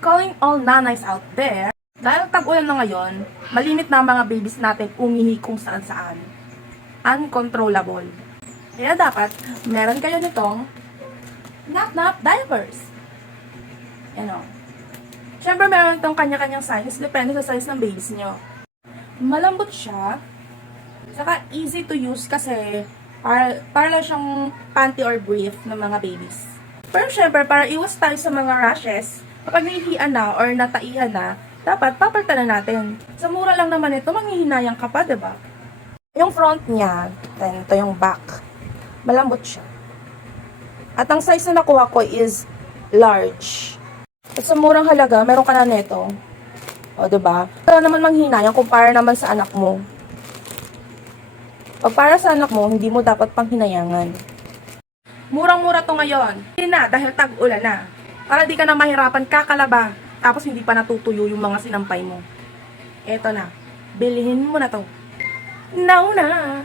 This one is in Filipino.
Calling all nanays out there, dahil tag-ulan na ngayon, malimit na ang mga babies natin umihi kung saan-saan. Uncontrollable. Kaya dapat, meron kayo nitong nap-nap diapers. Ano? Siyempre, meron itong kanya-kanyang size, depende sa size ng babies nyo. Malambot siya, saka easy to use kasi para lang siyang panty or brief ng mga babies. Pero syempre, para iwas tayo sa mga rashes, kapag nahihian na or nataihan na, dapat papalitan na natin. Sa mura lang naman ito, manghihinayang ka pa, diba? Yung front niya, then ito yung back. Malambot siya. At ang size na nakuha ko is large. At sa murang halaga, meron ka na nito. O, diba? Para naman manghinayang kumpara naman sa anak mo. Pag para sa anak mo, hindi mo dapat panghinayangan. Murang-mura to ngayon. Hindi na, dahil tag-ulan na. Para di ka na mahirapan kakalaba. Tapos hindi pa natutuyo yung mga sinampay mo. Eto na. Bilhin mo na to. Now na!